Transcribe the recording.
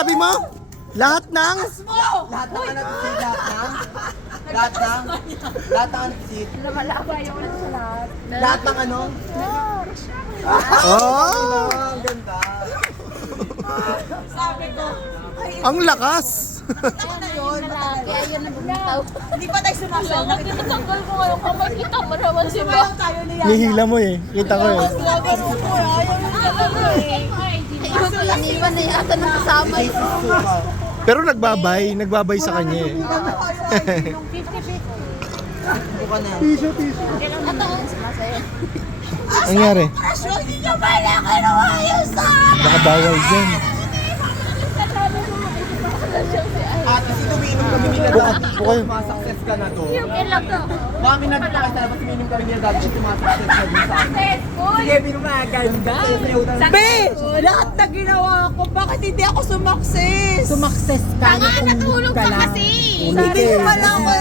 sabi mo? Lahat ng? Lahat ng anak seat, lahat ng anak seat. Lumalaba yung ano sa lahat. Lahat ng ano? Oh! Ang ganda. Sabi ko, Ang lakas! kaya yun ang bumitaw. Hindi pa tayo sumasaw. Tinatanggal ko ngayong kamay, kita mo naman si Ba. Sumayaw tayo ni Yana. Nihila mo eh. Kita ko eh. Lagano ko, ayaw yung talaga eh. Ayaw ko, iniwan na yata ng kasama eh. Pero nagbabay sa kanya eh. 50-50. Buka na. Ito, masaya. Ang nangyari? Asyo, hindi nyo ba na kinuha yung sa akin? Baka bawal dyan. Ate, sino umiinom kami nila dati? Buka yun. Sumasakses ka na to. Yung ilang to. Kami na dito kasi labas umiinom kami nila dati. Sumasakses ka din sa akin. Sige, pinumaganda. Be! Lahat na ginawa ko, bakit hindi ako sumakses? Sumakses ka. Tanga, natulog ka kasi. Hindi ko alam ko